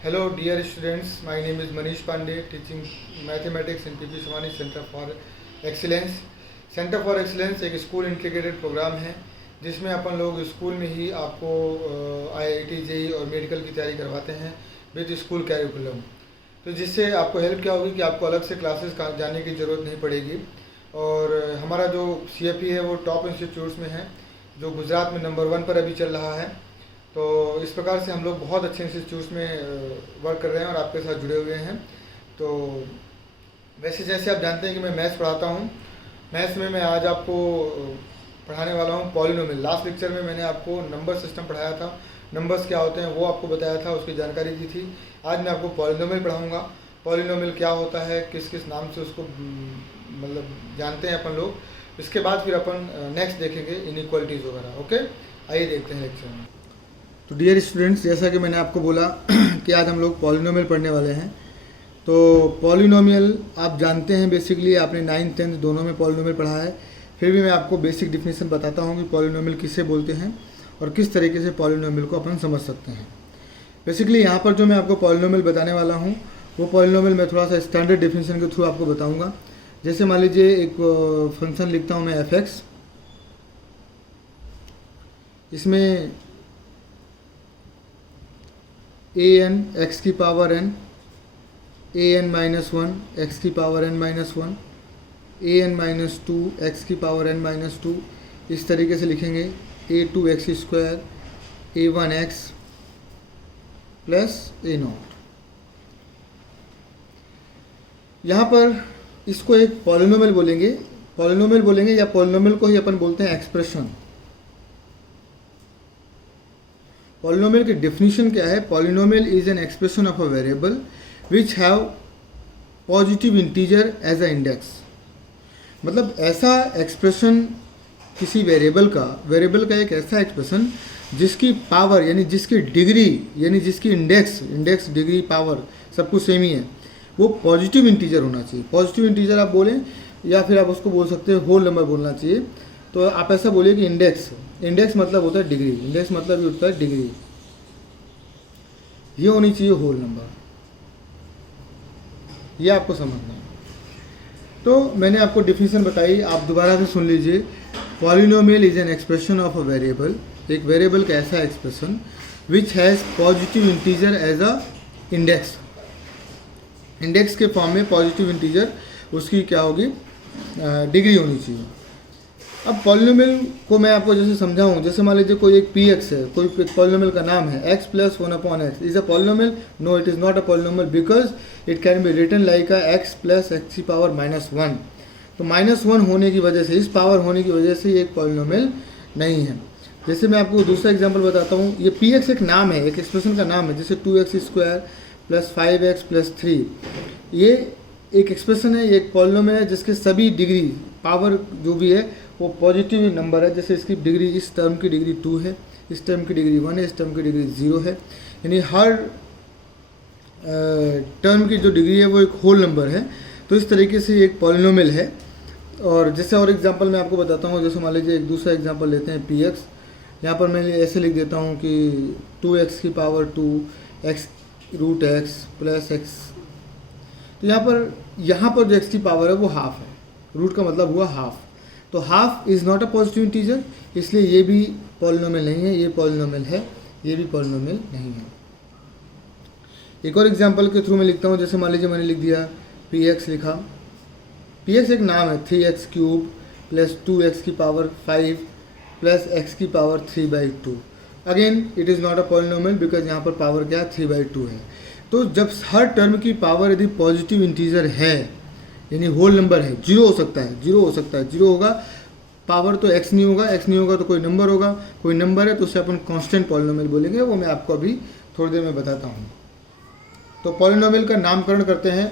Hello dear students, my name is Manish Pandey, teaching mathematics in PP Somani Center for Excellence. Centre for excellence एक school integrated programme है जिसमें अपन लोग school में ही आपको IIT JEE और medical की तैयारी करवाते हैं विद स्कूल कैरिकुलम। तो जिससे आपको हेल्प क्या होगी कि आपको अलग से क्लासेस जाने की ज़रूरत नहीं पड़ेगी। और हमारा जो CFE है वो टॉप इंस्टीट्यूट्स में है जो गुजरात में नंबर 1 पर अभी चल रहा है। तो इस प्रकार से हम लोग बहुत अच्छे इंस्टीट्यूट्स में वर्क कर रहे हैं और आपके साथ जुड़े हुए हैं। तो वैसे जैसे आप जानते हैं कि मैं मैथ्स पढ़ाता हूँ, मैथ्स में मैं आज आपको पढ़ाने वाला हूँ पॉलिनोमियल। लास्ट लेक्चर में मैंने आपको नंबर सिस्टम पढ़ाया था, नंबर्स क्या होते हैं वो आपको बताया था, उसकी जानकारी दी थी। आज मैं आपको पॉलिनोमियल पढ़ाऊँगा। पॉलिनोमियल क्या होता है, किस किस नाम से उसको मतलब जानते हैं अपन लोग। इसके बाद फिर अपन नेक्स्ट देखेंगे इनइक्वालिटीज़ वगैरह। ओके, आइए देखते हैं लेक्चर में। तो डियर स्टूडेंट्स, जैसा कि मैंने आपको बोला कि आज हम लोग पॉलिनोमियल पढ़ने वाले हैं। तो पॉलिनोमियल आप जानते हैं, बेसिकली आपने 9th 10th दोनों में पॉलिनोमियल पढ़ा है। फिर भी मैं आपको बेसिक डिफिनेशन बताता हूँ कि पॉलिनोमियल किसे बोलते हैं और किस तरीके से पॉलिनोमियल को अपन समझ सकते हैं। बेसिकली यहाँ पर जो मैं आपको पॉलिनोमियल बताने वाला हूँ वो पॉलिनोमियल मैं थोड़ा सा स्टैंडर्ड डिफिनेशन के थ्रू आपको बताऊँगा। जैसे मान लीजिए एक फंक्शन लिखता हूँ मैं f(x), इसमें an x की power n, an minus 1 x की power n minus 1, an minus 2 x की पावर n माइनस 2, इस तरीके से लिखेंगे a2x square a1x plus a0। यहाँ पर इसको एक पॉलिनोमियल बोलेंगे या पॉलिनोमियल को ही अपन बोलते हैं एक्सप्रेशन। पॉलिनोमियल की डेफिनेशन क्या है? Polynomial is an expression of a variable which have positive integer as a index. मतलब ऐसा एक्सप्रेशन किसी वेरिएबल का एक ऐसा एक्सप्रेशन जिसकी पावर यानी जिसकी डिग्री यानी जिसकी इंडेक्स डिग्री पावर सब कुछ सेम ही है, वो पॉजिटिव इंटीजर होना चाहिए। पॉजिटिव इंटीजर आप बोलें या फिर आप उसको बोल सकते हैं होल नंबर बोलना चाहिए। तो आप ऐसा बोलिए कि इंडेक्स मतलब होता है डिग्री, इंडेक्स मतलब ये होता है डिग्री, ये होनी चाहिए होल नंबर, ये आपको समझना है। तो मैंने आपको डिफिनेशन बताई, आप दोबारा से सुन लीजिए। Polynomial is an expression of a variable, एक वेरिएबल का ऐसा expression which has positive integer as a index. Index के फॉर्म में पॉजिटिव इंटीजर उसकी क्या होगी, डिग्री होनी चाहिए। अब पॉलिनोमियल को मैं आपको जैसे समझाऊं, जैसे मान लीजिए कोई एक px है, कोई पॉलिनोमियल का नाम है x plus 1/x, is a polynomial? No, it is not a polynomial because it can be written like a x plus x की पावर -1। तो -1 होने की वजह से, इस पावर होने की वजह से ये एक पॉलिनोमियल नहीं है। जैसे मैं आपको दूसरा एग्जाम्पल बताता हूँ, ये px एक नाम है, एक एक्सप्रेशन का नाम है, जैसे 2x square plus 5x plus 3, ये एक एक्सप्रेशन है, ये एक पॉलिनोमियल है जिसके सभी डिग्री पावर जो भी है वो पॉजिटिव नंबर है। जैसे इसकी डिग्री, इस टर्म की डिग्री 2 है, इस टर्म की डिग्री 1 है, इस टर्म की डिग्री 0 है, यानी हर टर्म की जो डिग्री है वो एक होल नंबर है। तो इस तरीके से एक पॉलिनोमियल है। और जैसे और एग्जांपल मैं आपको बताता हूँ, जैसे मान लीजिए एक दूसरा एग्जांपल लेते हैं px। यहाँ पर मैं ऐसे लिख देता हूँ कि 2x की power 2 x root x plus x। तो यहाँ पर जो x की पावर है वो हाफ है, रूट का मतलब हुआ हाफ। तो half is not a positive integer, इसलिए ये भी पॉलिनोमियल नहीं है, ये पॉलिनोमियल है, ये भी पॉलिनोमियल नहीं है। एक और एग्जांपल के थ्रू मैं लिखता हूँ, जैसे मान लीजिए मैंने लिख दिया px लिखा, px एक नाम है, 3x क्यूब प्लस 2x की पावर 5 प्लस x की power 3/2। Again it is not a polynomial because यहाँ पर पावर क्या है, 3/2 है। तो जब हर टर्म की पावर यदि पॉजिटिव इंटीजर है यानी होल नंबर है, जीरो हो सकता है, जीरो होगा, पावर तो x नहीं होगा तो कोई नंबर होगा, कोई नंबर है तो उससे अपन कांस्टेंट पॉलिनोमियल बोलेंगे, वो मैं आपको अभी थोड़ी देर में बताता हूँ। तो पॉलिनोमियल का नामकरण करते हैं।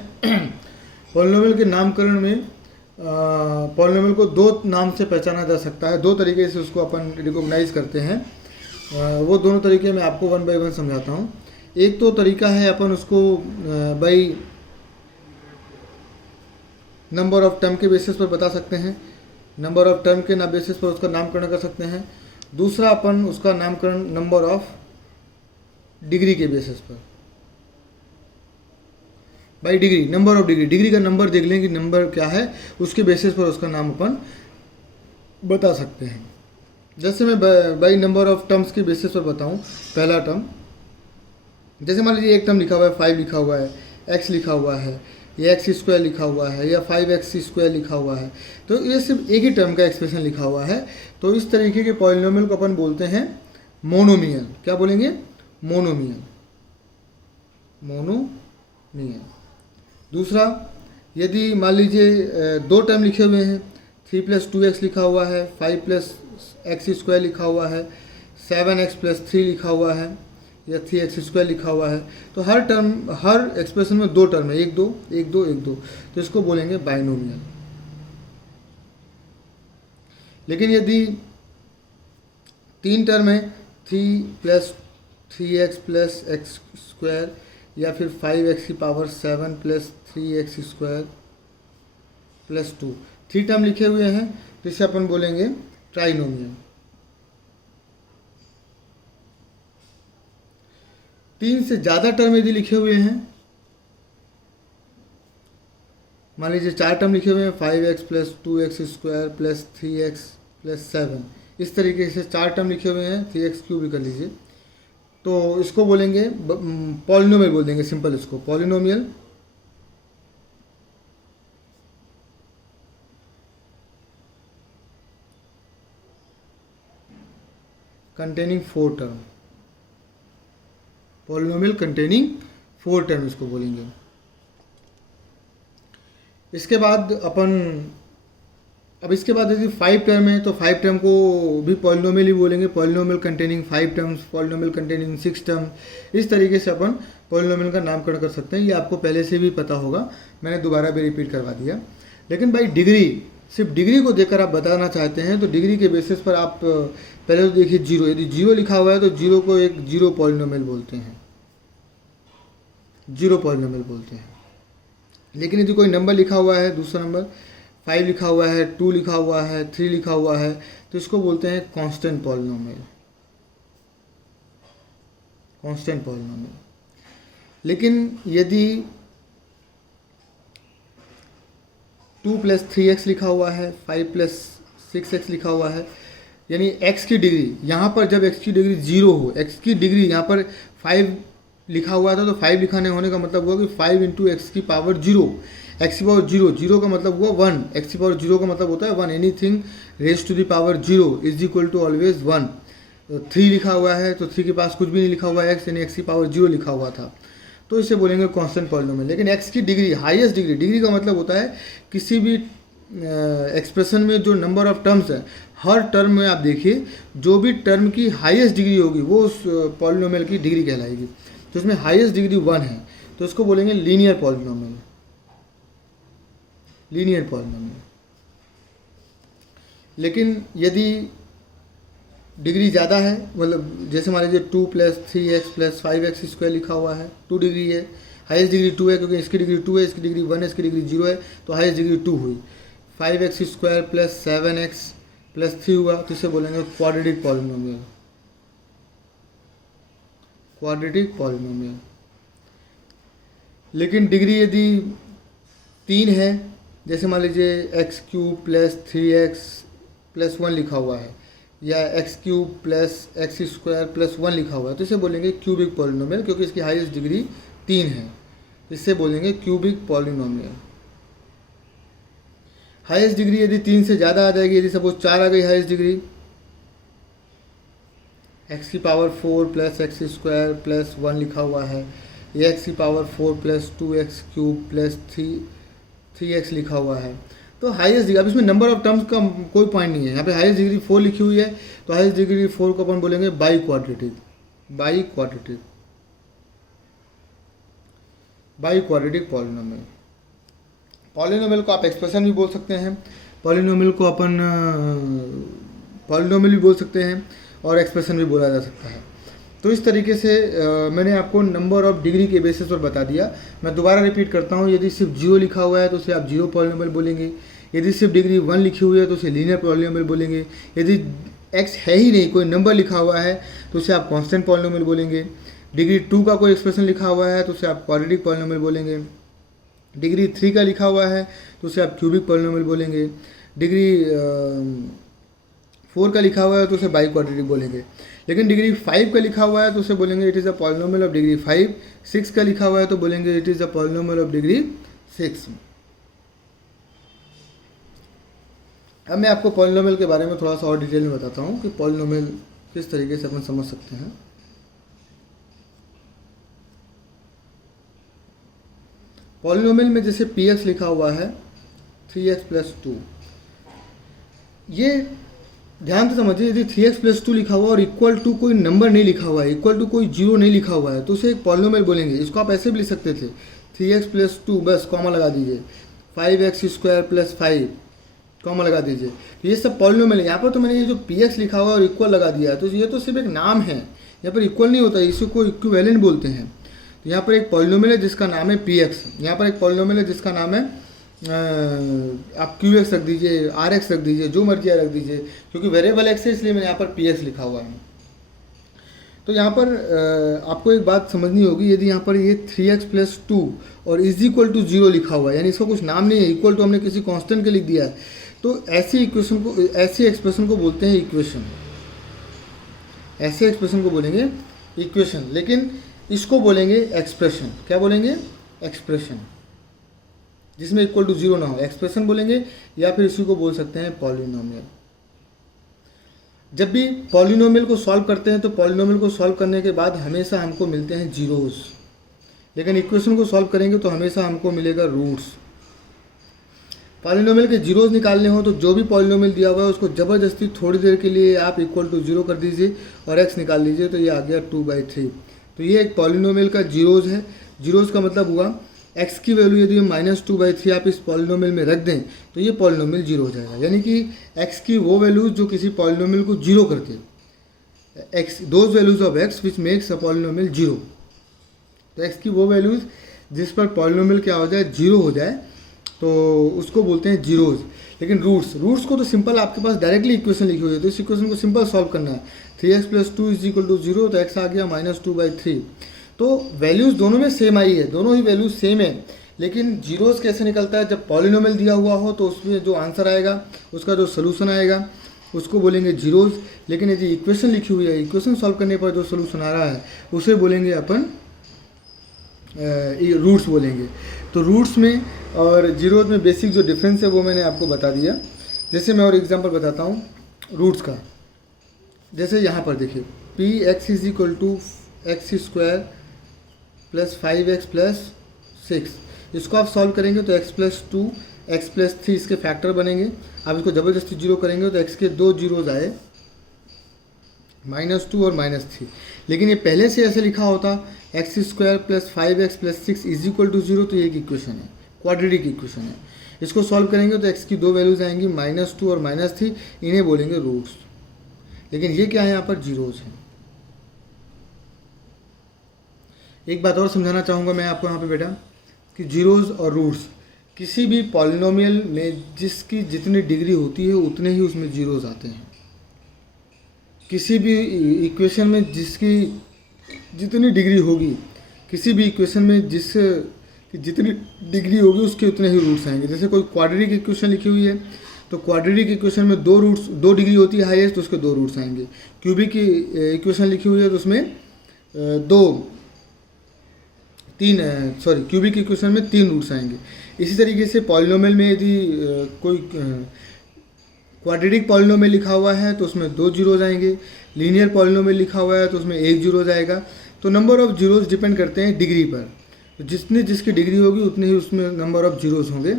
पॉलिनोमियल के नामकरण में पॉलिनोमियल को दो नाम से पहचाना जा सकता है, दो तरीके से उसको अपन रिकॉग्नाइज करते हैं। वो दोनों तरीके मैं आपको 1 बाय 1 समझाता हूँ। एक तो तरीका है अपन उसको बाई नंबर ऑफ टर्म के बेसिस पर बता सकते हैं, नंबर ऑफ टर्म के ना बेसिस पर उसका नामकरण कर सकते हैं। दूसरा अपन उसका नामकरण नंबर ऑफ डिग्री के बेसिस पर, by degree, number of degree, degree का नंबर देख लें कि नंबर क्या है, उसके बेसिस पर उसका नाम अपन बता सकते हैं। जैसे मैं बाई नंबर ऑफ टर्म्स के बेसिस पर बताऊं, पहला टर्म, जैसे मान लीजिए एक टर्म लिखा हुआ है 5 लिखा हुआ है, x लिखा हुआ है, या एक्स स्क्वायर लिखा हुआ है, या 5x स्क्वायर लिखा हुआ है, तो ये सिर्फ एक ही टर्म का एक्सप्रेशन लिखा हुआ है। तो इस तरीके के पॉलिनोमियल को अपन बोलते हैं मोनोमियल। क्या बोलेंगे? Monomial, monomial. दूसरा, यदि मान लीजिए दो टर्म लिखे हुए हैं, 3 + 2x लिखा हुआ है, 5 + x स्क्वायर लिखा हुआ है, 7x + 3 लिखा हुआ है, या 3x स्क्वायर लिखा हुआ है, तो हर टर्म, हर एक्सप्रेशन में दो टर्म है, 1 2 1 2 1 2, तो इसको बोलेंगे बाइनोमियल। लेकिन यदि 3 टर्म है, 3 + 3x + x स्क्वायर, या फिर 5x की पावर 7 + 3x स्क्वायर + 2, 3 टर्म लिखे हुए हैं, तो इसे अपन बोलेंगे ट्राइनोमियल। 3 से ज़्यादा टर्म यदि लिखे हुए हैं, मान लीजिए 4 टर्म लिखे हुए हैं, 5x + 2x स्क्वायर + 3x + 7, इस तरीके से 4 टर्म लिखे हुए हैं, 3x³ भी कर लीजिए, तो इसको बोलेंगे पॉलिनोमियल बोल देंगे, सिंपल इसको polynomial. Containing 4 term, polynomial containing 4 term इसको बोलेंगे। इसके बाद अपन, अब इसके बाद यदि 5 टर्म है तो 5 टर्म को भी पॉलिनोमियल ही बोलेंगे, polynomial containing 5 terms, polynomial containing 6 term, इस तरीके से अपन पॉलिनोमियल का नामकरण कर सकते हैं। ये आपको पहले से भी पता होगा, मैंने दोबारा भी रिपीट करवा दिया। लेकिन भाई डिग्री, सिर्फ डिग्री को देखकर आप बताना चाहते हैं, तो डिग्री के बेसिस पर आप पहले तो देखिए जीरो, यदि जीरो लिखा हुआ है तो जीरो को एक जीरो पॉलिनोमियल बोलते हैं, जीरो पॉलिनोमियल बोलते हैं। लेकिन यदि कोई नंबर लिखा हुआ है, दूसरा नंबर 5 लिखा हुआ है, 2 लिखा हुआ है, 3 लिखा हुआ है, तो इसको बोलते हैं कांस्टेंट पॉलिनोमियल, कांस्टेंट पॉलिनोमियल। लेकिन यदि 2 + 3x लिखा हुआ है, 5 + 6x लिखा हुआ है, यानी x की डिग्री, यहाँ पर जब x की डिग्री 0 हो, x की डिग्री यहाँ पर 5 लिखा हुआ था, तो 5 लिखाने होने का मतलब हुआ कि 5 × x की पावर 0, x की पावर 0, 0 का मतलब हुआ 1, x की पावर 0 का मतलब होता है 1, anything raise to the power 0 = always 1। 3 लिखा हुआ है तो 3 के पास कुछ भी नहीं लिखा हुआ है, x यानी x की पावर 0 लिखा हुआ था, तो इसे बोलेंगे कांस्टेंट पॉलिनोमियल। लेकिन x की डिग्री, हाईएस्ट डिग्री, डिग्री का मतलब होता है किसी भी एक्सप्रेशन में जो नंबर ऑफ टर्म्स है, हर टर्म में आप देखिए जो भी टर्म की हाईएस्ट डिग्री होगी वो उस पॉलिनोमियल की डिग्री कहलाएगी। तो इसमें हाईएस्ट डिग्री 1 है, तो इसको बोलेंगे लीनियर पॉलिनोमियल, लीनियर पॉलिनोमियल। लेकिन यदि डिग्री ज़्यादा है, मतलब जैसे मान लीजिए 2 + 3x + 5x स्क्वायर लिखा हुआ है, 2 डिग्री है, हाईएस्ट डिग्री 2 है, क्योंकि इसकी डिग्री 2 है, इसकी डिग्री 1 है, इसकी डिग्री 0 है, तो हाईएस्ट डिग्री 2 हुई। 5x स्क्वायर + 7x + 3 हुआ, तो इसे बोलेंगे क्वाड्रेटिक पॉलिनोमियल, क्वाड्रेटिक पॉलिनोमियल। लेकिन डिग्री यदि 3 है, जैसे मान लीजिए x³ + 3x + 1 लिखा हुआ है, या x³ + x स्क्वायर + 1 लिखा हुआ है, तो इसे बोलेंगे क्यूबिक पॉलिनोमियल, क्योंकि इसकी हाईएस्ट डिग्री 3 है, इससे बोलेंगे क्यूबिक पॉलिनोमियल। हाईएस्ट डिग्री यदि 3 से ज़्यादा आ जाएगी, यदि सपोज 4 आ गई हाईएस्ट डिग्री, x की पावर 4 + x स्क्वायर + 1 लिखा हुआ है, या x की पावर 4 + 2x³ + 3x लिखा हुआ है, तो हाईएस्ट डिग्री, अब इसमें नंबर ऑफ टर्म्स का कोई पॉइंट नहीं है, यहाँ पे हाईएस्ट डिग्री 4 लिखी हुई है, तो हाईएस्ट डिग्री 4 को अपन बोलेंगे by quadratic, by quadratic, by quadratic polynomial. Polynomial को आप एक्सप्रेशन भी बोल सकते हैं, पॉलिनोमियल को अपन पॉलिनोमियल भी बोल सकते हैं, और एक्सप्रेशन भी बोला जा सकता है। तो इस तरीके से मैंने आपको नंबर ऑफ डिग्री के बेसिस पर बता दिया। मैं दोबारा रिपीट करता हूँ, यदि सिर्फ 0 लिखा हुआ है तो उसे आप जीरो पॉलिनोमियल बोलेंगे, यदि सिर्फ डिग्री 1 लिखी हुई है तो उसे लीनियर पॉलिनोमियल बोलेंगे, यदि x है ही नहीं, कोई नंबर लिखा हुआ है तो उसे आप कांस्टेंट पॉलिनोमियल बोलेंगे, डिग्री 2 का कोई एक्सप्रेशन लिखा हुआ है तो उसे आप क्वाड्रेटिक पॉलिनोमियल बोलेंगे, डिग्री 3 का लिखा हुआ है तो उसे आप क्यूबिक पॉलिनोमियल बोलेंगे। डिग्री 4 का लिखा हुआ है तो उसे बाई क्वाड्रेटिक बोलेंगे। लेकिन डिग्री 5 का लिखा हुआ है तो उसे बोलेंगे it is a polynomial of degree 5। 6 का लिखा हुआ है तो बोलेंगे it is a polynomial of degree 6। अब मैं आपको पॉलिनोमियल के बारे में थोड़ा सा और डिटेल में बताता हूँ कि पॉलिनोमियल किस तरीके से अपन समझ सकते हैं। पॉलिनोमियल में जैसे px लिखा हुआ है 3x + 2, ये ध्यान से समझिए, यदि 3x + 2 लिखा हुआ और इक्वल टू कोई नंबर नहीं लिखा हुआ है, इक्वल टू कोई जीरो नहीं लिखा हुआ है, तो उसे एक पॉलिनोमियल बोलेंगे। इसको आप ऐसे भी लिख सकते थे 3x + 2 बस कॉमा लगा दीजिए, 5x² + 5 कॉमा लगा दीजिए। तो ये सब पॉलिनोमियल है। यहाँ पर तो मैंने ये जो px लिखा हुआ है और इक्वल लगा दिया है, तो ये तो सिर्फ एक नाम है, यहाँ पर इक्वल नहीं होता है, इसी को इक्विवेलेंट बोलते हैं। तो यहाँ पर एक पॉलिनोमियल है जिसका नाम है px, यहाँ पर एक पॉलिनोमियल है जिसका नाम है आप qx रख दीजिए, rx रख दीजिए, जो मर्जी रख दीजिए, क्योंकि वेरिएबल x है इसलिए मैंने यहाँ पर px लिखा हुआ है। तो यहाँ पर आपको एक बात समझनी होगी, यदि यहाँ पर ये 3x + 2 और = 0 लिखा हुआ है, यानी इसका कुछ नाम नहीं है, इक्वल टू हमने किसी कांस्टेंट के लिख दिया है, तो ऐसी इक्वेशन को, ऐसी एक्सप्रेशन को बोलते हैं इक्वेशन। ऐसे एक्सप्रेशन को बोलेंगे इक्वेशन, लेकिन इसको बोलेंगे एक्सप्रेशन। क्या बोलेंगे? एक्सप्रेशन, जिसमें = 0 ना हो, एक्सप्रेशन बोलेंगे, या फिर इसी को बोल सकते हैं पॉलिनोमियल। जब भी पॉलिनोमियल को सॉल्व करते हैं तो पॉलिनोमियल को सॉल्व करने के बाद हमेशा हमको मिलते हैं जीरोस, लेकिन इक्वेशन को सॉल्व करेंगे तो हमेशा हमको मिलेगा रूट्स। पॉलिनोमियल के जीरोस निकालने हो तो जो भी पॉलिनोमियल दिया हुआ है उसको ज़बरदस्ती थोड़ी देर के लिए आप = 0 कर दीजिए और x निकाल लीजिए, तो ये आ गया 2/3। तो ये एक पॉलिनोमियल का जीरोस है। जीरोस का मतलब हुआ x की वैल्यू यदि -2/3 आप इस पॉलिनोमियल में रख दें तो ये पॉलिनोमियल जीरो हो जाएगा, यानी कि x की वो वैल्यूज जो किसी पॉलिनोमियल को जीरो करते हैं, x those values of x which makes a polynomial zero. तो x की वो वैल्यूज जिस पर पॉलिनोमियल क्या हो जाए, जीरो हो जाए, तो उसको बोलते हैं जीरोज। लेकिन रूट्स को तो सिंपल आपके पास डायरेक्टली इक्वेशन लिखी हुई है, तो इस इक्वेशन को सिंपल सॉल्व करना है। 3x + 2 = 0, तो x आ गया -2/3। तो वैल्यूज़ दोनों में सेम आई है, दोनों ही वैल्यूज सेम है, लेकिन जीरोस कैसे निकलता है? जब पॉलिनोमियल दिया हुआ हो तो उसमें जो आंसर आएगा, उसका जो सोल्यूशन आएगा, उसको बोलेंगे जीरोस। लेकिन यदि इक्वेशन लिखी हुई है, इक्वेशन सॉल्व करने पर जो सोल्यूशन आ रहा है उसे बोलेंगे अपन रूट्स बोलेंगे। तो रूट्स में और जीरोस में बेसिक जो डिफरेंस है वो मैंने आपको बता दिया। जैसे मैं और एग्जांपल बताता हूँ रूट्स का। जैसे यहाँ पर देखिए px = x² + 5x + 6, इसको आप सॉल्व करेंगे तो x + 2 x + 3 इसके फैक्टर बनेंगे। आप इसको ज़बरदस्ती जीरो करेंगे तो x के दो जीरोज आए, -2 और -3। लेकिन ये पहले से ऐसे लिखा होता x² + 5x + 6 = 0, तो ये एक इक्वेशन है, क्वाड्रेटिक इक्वेशन है। इसको सॉल्व करेंगे तो x की दो वैल्यूज आएंगी -2 और -3, इन्हें बोलेंगे रूट्स। लेकिन ये क्या है? यहाँ पर जीरोज हैं। एक बात और समझाना चाहूँगा मैं आपको यहाँ पे बेटा, कि जीरोज और रूट्स किसी भी पॉलिनोमियल में जिसकी जितनी डिग्री होती है उतने ही उसमें जीरोज आते हैं। किसी भी इक्वेशन में जिसकी जितनी डिग्री होगी, किसी भी इक्वेशन में जितनी डिग्री होगी उसके उतने ही रूट्स आएंगे। जैसे कोई क्वाड्रेटिक इक्वेशन लिखी हुई है तो क्वाड्रेटिक इक्वेशन में दो डिग्री होती है हाईएस्ट, तो उसके दो रूट्स आएंगे। क्यूबिक की इक्वेशन लिखी हुई है तो उसमें क्यूबिक इक्वेशन में 3 रूट्स आएंगे। इसी तरीके से पॉलिनोमियल में यदि कोई क्वाड्रेटिक पॉलिनोमियल लिखा हुआ है तो उसमें 2 जीरोज आएंगे। लीनियर पॉलिनोमियल लिखा हुआ है तो उसमें 1 जीरोज आएगा। तो नंबर ऑफ जीरोज डिपेंड करते हैं डिग्री पर, तो जितनी जिसकी डिग्री होगी उतने ही उसमें नंबर ऑफ जीरोज होंगे।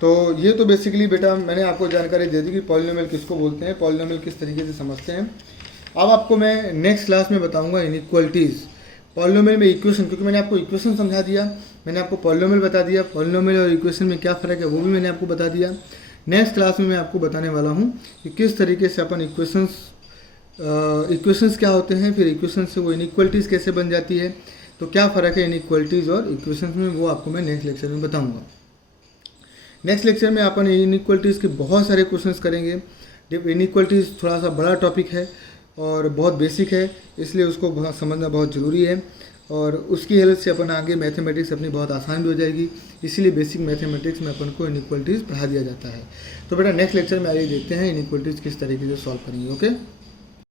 तो ये तो बेसिकली बेटा मैंने आपको जानकारी दे दी कि पॉलिनोमियल किसको बोलते हैं, पॉलिनोमियल किस तरीके से समझते हैं। अब आपको मैं नेक्स्ट क्लास में बताऊँगा इनइक्वलिटीज़। पॉलिनोमियल में इक्वेशन, क्योंकि मैंने आपको इक्वेशन समझा दिया, मैंने आपको पॉलिनोमियल बता दिया, पॉलिनोमियल और इक्वेशन में क्या फ़र्क है वो भी मैंने आपको बता दिया। नेक्स्ट क्लास में मैं आपको बताने वाला हूँ कि किस तरीके से अपन इक्वेशंस क्या होते हैं, फिर इक्वेशन से वो इनइक्वलिटीज़ कैसे बन जाती है, तो क्या फ़र्क है इनइक्वलिटीज़ और इक्वेशंस में, वो आपको मैं नेक्स्ट लेक्चर में बताऊँगा। नेक्स्ट लेक्चर में अपन इनइक्वलिटीज़ के बहुत सारे क्वेश्चंस करेंगे। इनइक्वलिटीज़ थोड़ा सा बड़ा टॉपिक है और बहुत बेसिक है, इसलिए उसको समझना बहुत ज़रूरी है। और उसकी हेल्प से अपन आगे मैथमेटिक्स अपनी बहुत आसान भी हो जाएगी। इसीलिए बेसिक मैथमेटिक्स में अपन को इनइक्वलिटीज़ पढ़ा दिया जाता है। तो बेटा नेक्स्ट लेक्चर में आइए देखते हैं इनइक्वलिटीज़ किस तरीके से सॉल्व करेंगे। ओके।